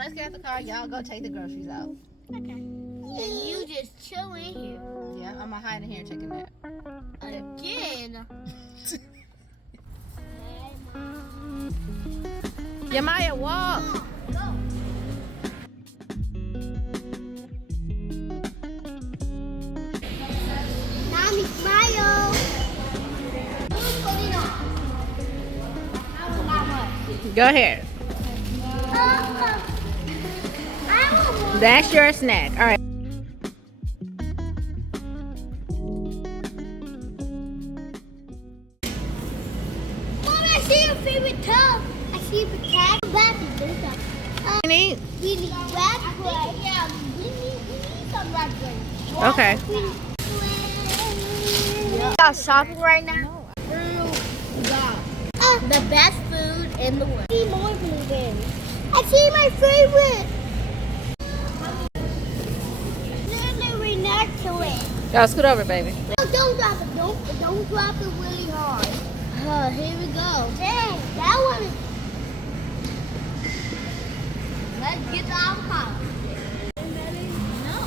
let's get out the car. Y'all go take the groceries out. Okay. And you just chill in here. Yeah, I'm gonna hide in here taking that. Again. Yamaya, walk. Go. Mommy, smile. Go ahead. That's your snack. All right. Mom, I see your favorite tub. I see the cat. We need. We need raspberry. Yeah, we need some raspberry. Okay. Y'all shopping right now? The best food in the world. I see more blueberries. I see my favorite. Literally next to it. Y'all scoot over, baby. Oh, don't drop it. Don't drop it really hard. Here we go. Dang, that one is. Let's get the avocado. No,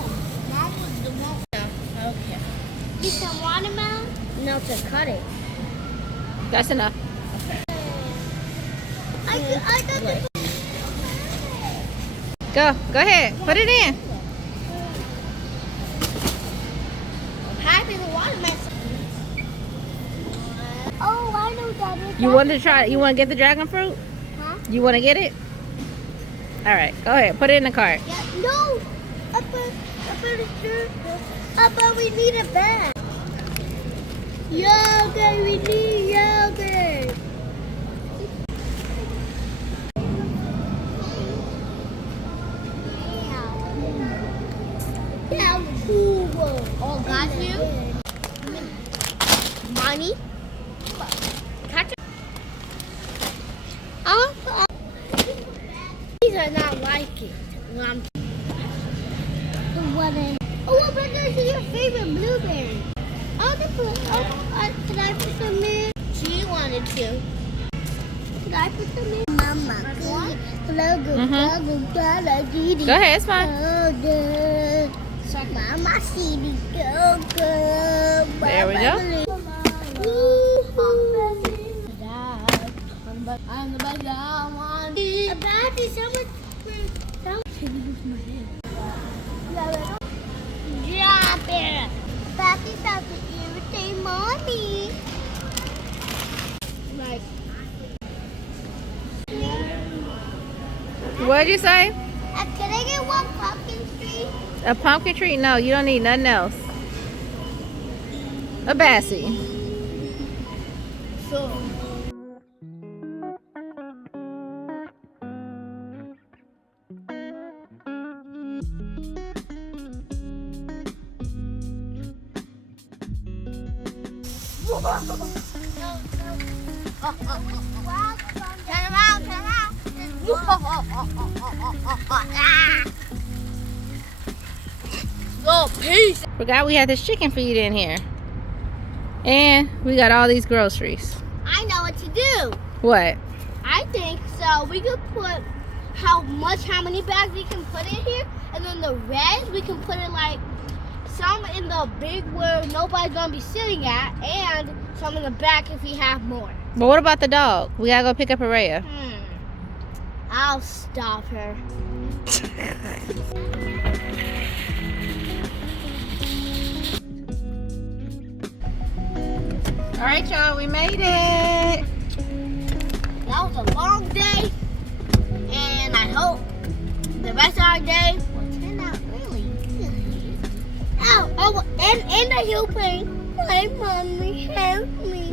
Mom was the one. Okay. Get some watermelon? No, to cut it. That's enough. I got the. Go ahead. Put it in. Happy the watermelon. Oh, I know that. You want to try? You want to get the dragon fruit? Huh? You want to get it? All right. Go ahead. Put it in the cart. Yeah, no. But we need a bag. Yogurt, we need yogurt. Yeah, cool. Oh, got you? Money? Catch it. These are not like it. Oh, but this is your favorite blueberry. Can I put some in? She wanted to. Can I put some in? Mama. Go ahead. It's fine. Mama, see the go. There we go. I'm the best I want. About this, so much. Drop it. Papi about to irritate mommy. Like. What'd you say? Can I get one pumpkin tree? A pumpkin tree? No, you don't need nothing else. A Bassie. So. Turn around. Oh, peace. Forgot we had this chicken feed in here. And we got all these groceries. I know what to do. What? I think so. We could put how many bags we can put in here, and then the rest we can put it like some in the big where nobody's gonna be sitting at, and some in the back if we have more. But what about the dog? We gotta go pick up Araya. I'll stop her. All right, y'all, we made it. That was a long day, and I hope the rest of our day will turn out really good. Oh, and a heel pain. Hi, mommy, help me.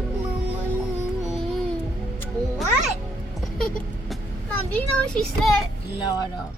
What? Mom, do you know what she said? No, I don't.